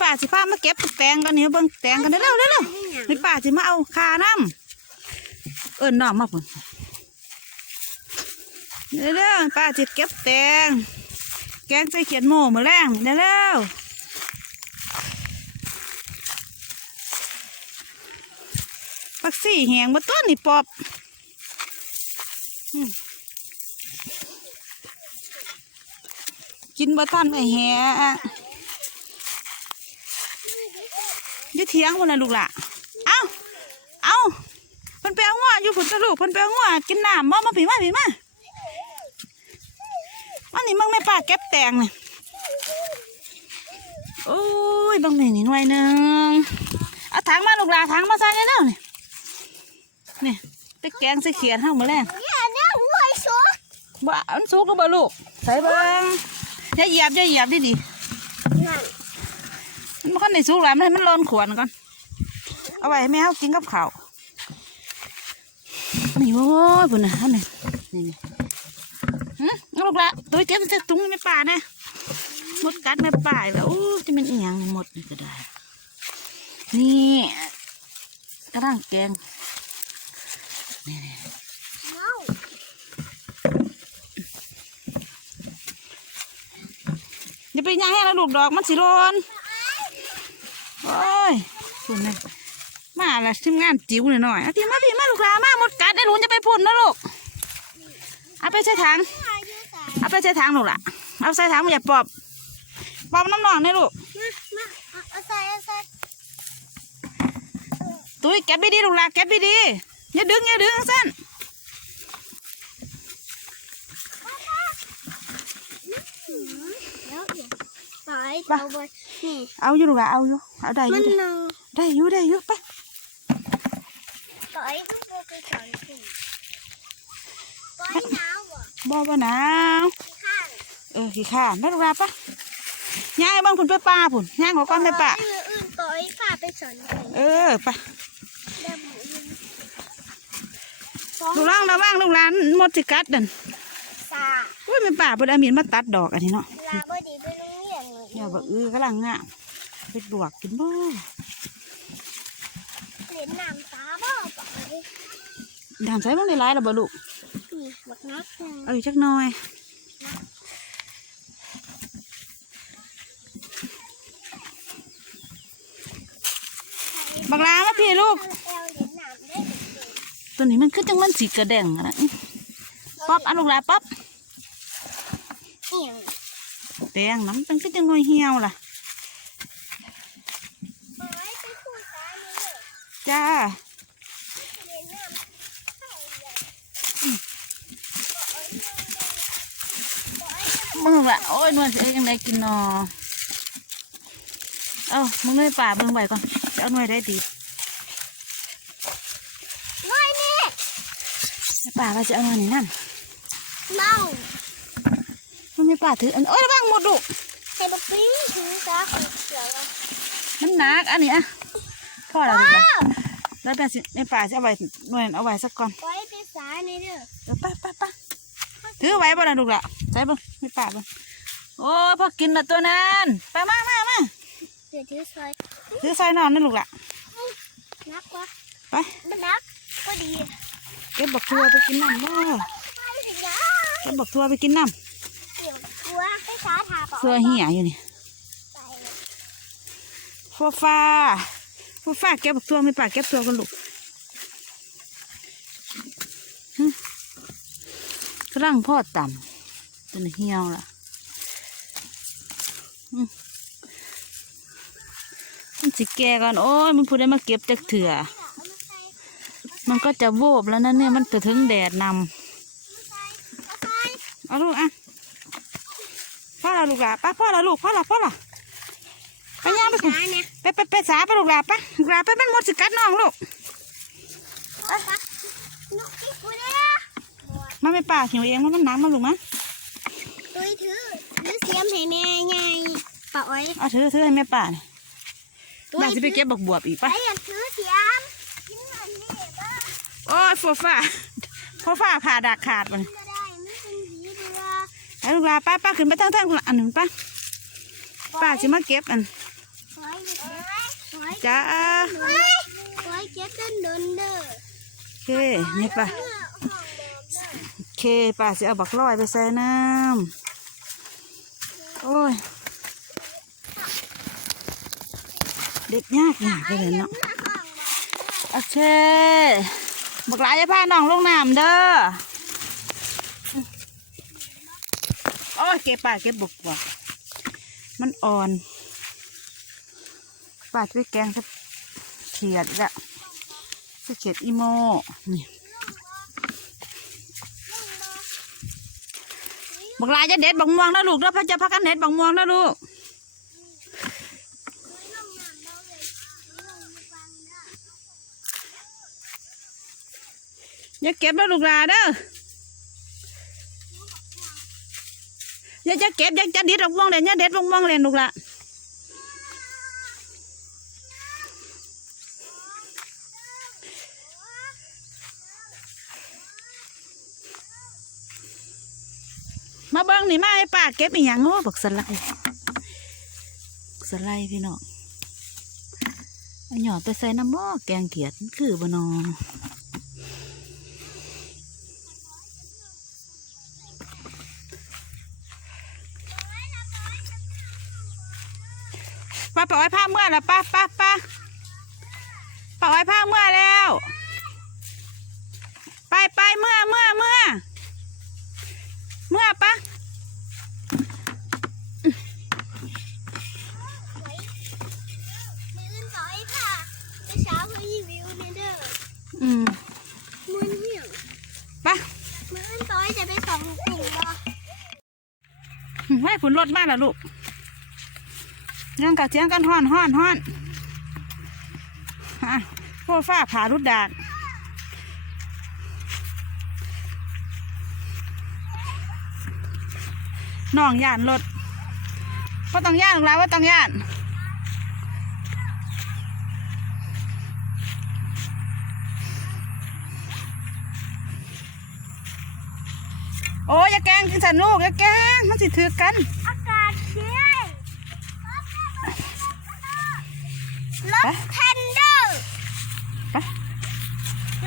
ป้าสิพามาเก็บแตงกันนี่เบิ่งแตงกันเร็วๆเร็วๆนี่ป้าสิมาเอาคาน้ำเอิ้นน้องมาพุ่นเร็วๆป้าสิเก็บแตง แกงใส่เขียนโม่มื้อแรงเร็วๆปักซี่แหงบ่ต้นนี่ปอบอืมกินบ่ทันไอ้แหง อยี่เถียงคนน่ะลูกล่ะเอ้าเอ้าเพิ่นไปเอางัวอยู่ผุนตะลูกเพิ่นไปเอางัวกินน้ำบ่มาผีมาผีมาอันนี้มึงไม่ป้าเก็บแตงนี่โอ้ยบางนี่นี่หน่วยหนึ่งเอาถังมาลูกหลาถังมาใส่เลยเด้อนี่นี่ไปแกงใส่เขียนห้ามือแรงเนี่ยเนี่ยหัวไอ้สัวบ่อันสุกก็บ่ลูกใส่เบิ่งอย่าเหยียบอย่าเหยียบดิดินั่น มันบ่คันสุกหลายมันให้มันร้อนขวนก่อน เอาไว้ให้แม่เฮากินกับข้าวนี่โอ้ยพุ่นนะนี่นี่หึลูกละตัวเก็บใส่ถุงในป่าน่หมดกัดแม่ป่าแล้วโอ้จะเป็นอีหยังหมดนี่ก็ได้ นี่กระด้างแกงเมาอย่าไปย่างให้แล้วลูกดอกมันสิร้อน โอ้ยพุ่นน่ะมาละทีมงานจิ๋วหน่อยๆเอาพี่มาพี่มาลูกหลามาหมดกัดได้ลุนจะไปพุ่นนะลูกเอาไปใส่ถังอายุสามเอาไปใส่ถังลูกล่ะเอาใส่ถังมันอย่าปอบปอบน้ำหนองนี่ลูกมามาเอาเอาใส่เอาใส่ตุ้ยเก็บดีๆลูกล่ะเก็บดีๆอย่าดึงอย่าดึงสั้นหืมแล้วเดี๋ยวปล่อย เอาไว้นี่เอาอยู่ลูกล่ะเอาอยู่เอาได้อมัยู่นเด้อนังได้อยู่ได้อยู่ไปปล่อยก็ไปสอนสิปล่อยหนาวบ่บ่บ่หนาวข้างเออขี้ข้านไปลูกล่ะปะย่างไอ้บ้างพุ่นไปป่าพุ่นย่างเขอก้อนไปป่าปล่อยอื่นปล่อยฝ่าไปสอนสิเออไปเดี๋ยวหมูยืนสองลูกล่างระวังลูกหลานหมดสิกัดนั่นสาอุ้ยแม่ป่าเพิ่นเอามีดมาตัดดอกอันนี้เนาะลาบดีไปโรงเรี ยนเลยเดี๋ยวบ่เออกำลังงามไปลวกกินบ่เล่นน้ำตาบ่ปล่อยดามใส่บ่ได้หลายแล้วบ่ลูกนี่บักนักหนึ่งเอาอีกจักหน่อยบักลามาพี่ลูกแอลเล่นน้ำได้เด็กตัวนี้มันคือจังมันสีกระแดงอะนะอื้อๆป๊อปเอันลูกหลาป๊อปเอียง แดงน้ำเป็นคือจังหน่วยเหี่ยวล่ะปล่อยไปคู่ซ้ายนี่เลยจ้าเล่นน้ำเข้าเลยปล่อยมึงละโอ้ยนวลสิเอ้ยยังไงกินนอเอ้ามึงเลยป่าเบิ่งไว้ก่อนจะเอาหน่วยได้ดีน้อยนี่ให้ป่าว่าจะเอาหน่วยนี่นั่นเมามัน ไม่ป่าถืออันโอ้ยระวังหมดลูกให้บักปิ้งถือซะคนเสือวะมันหนักอันนี้อะพ่อแล้วลูกหลานแล้วเป็นสิในป่าจะเอาไว้หน่วยเอาไว้สักก่อนปล่อยไปซ้ายนี่เด้อเดี๋ยวไปไปไปถือไว้บ่นะลูกละใส่เบ่งไม่ป่าเบ่งโอ้ยพอกินละตัวนั้นไปมามามาเดี๋ยวถือซอยถือใส่นอนนะลูกละนักวะไปมันนักก็ดีเก็บบักทัวไปกินน้ำบ่ไปสิยาเก็บบักทัวไปกินน้เดี๋ยวก ลัวไปช้าทาปล่อยำทัวเหี่ยอยู่นี่ไปฟ้าฟ้าฟ้าฟ้าเก็บบักทัวไม่ป่าเก็บทัวกันลูกหึกำลังพ่อต่ำตัวนี้เหี่ยวล่ะหึมันสิแก่ก่อนโอ้ยมันพูดได้มาเก็บจากเถื่อเอามาใส่มันก็จะโวบแล้วนะเนี่ยมันจะถึงแดดนเอาใส่เอาใส่ำเอาลูกอะ พ่อละลูกหลาป้าพ่อละลูกพ่อละพ่อละไปย่างไปคุณช้าเนี่ยไปไปไปสาไปลูกหลาป้าลูกหลาไปเป็นหมดสิกัดน้องลูกเอาปะนกที่กูเนี่ยหมดมาไม่ป่าหิวเองมันมันหนักมาลูกมะตุ้ยถือถือเสียมให้แม่ไงปะอ้อยเอาถือถือให้แม่ป่าเนี่ยตุ้น่ายจะไปเก็บบักบวบอีกไปปะอยากถือเสียมกินอันนี้บ้างโอ้ยฟ้าฟ้าฟ้าฟ้าผ่าดักขาดมันก็ได้ไม่เป็นผีเรือ ไปลูกหลาป้าป้าขึ้นไปทั้งทั้งอันหนึ่งป้าป้าจะมาเก็บอันปล่ไว้ไว้จ้าไว้ไว้เก็บเดินเดินเด้อโอเคนี่ป่ะเพื่อห้องเดิมเด้อโอเคป่าสิเอาบักลอยไปใส่น้ำโอ้ยเด็กยากยากเลยเนาะหน้าห้องเดิมโอเคบักหลายจะพาน้องลงน้ำเด้อโอ้ย เก็บป่าเก็บบุกว่ะมันอ่อนป่าจะไปแกงสักเขียดอีกะสักเขียดอีโมนี่บักลายจะเด็ดบักม่วงนะลูกแล้วพระจะพักกันเด็ดบักม่วงนะลูกอย่าเก็บแล้วลูกลาเด้อ อย่าจะเก็บอย่าจะดิดออกม่วงเลยอย่าเด็ดออกม่วงเลยลูกละมาเบิ้งนี่มาให้ป้าเก็บอีหยังโอ้บักสไลสไลพี่น้องเอหยอดไปใส่น้ำหม้อแกงเขียดคือบนอ ป้าปล่อยผ้าเมื่อแล้วป้าป้าป้าปล่อยผ้าเมื่อแล้ว ไปไปเมื่อเมื่อเมื่อเมื่อป้ามือต่อยค่ะไปเช้าเขารีวิวเนี่ยเด้ออืมมือเหี้ยงไป้ามือต่อยจะไปสองกลุ่มเหรอให้ผุนรถมาแล้วลูก ยังกับเสียงกันฮ้อนฮ้อนฮ้อนฮะพวกฟ้าผ่ารุดดากน้องย่านรถก็ต้องย่านหรอกแล้วว่าต้องย่านโอ้ยอย่าแกล้งกินสันลูกอย่าแกล้งมันสิถือกัน อากาศเย็น รถเทนเดอร์ไป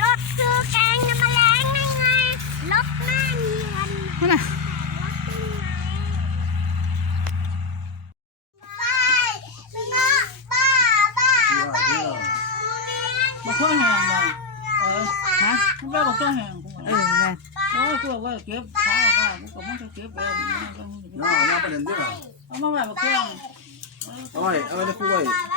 รถคือแกงน้ำแมลงนั่นไงรถหน้าเนียนนั่นน่ะรถเป็นไงบ้าบ้าบ้าบ้าบอกเครื่องแหงบ่เออฮะมันได้บอกเครื่องแหงกูเออแม่โอ้ยกูว่าเก็บข้าวก็กูก็มันจะเก็บเองน้าน้าประเด็นด้วยเหรอเอามาไว้บอกเครื่องเอาไว้เอาไว้ในครัวอีกบ้า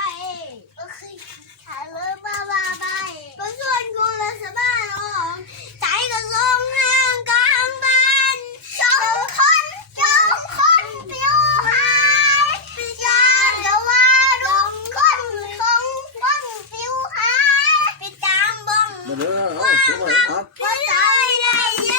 妈妈，我找回来了。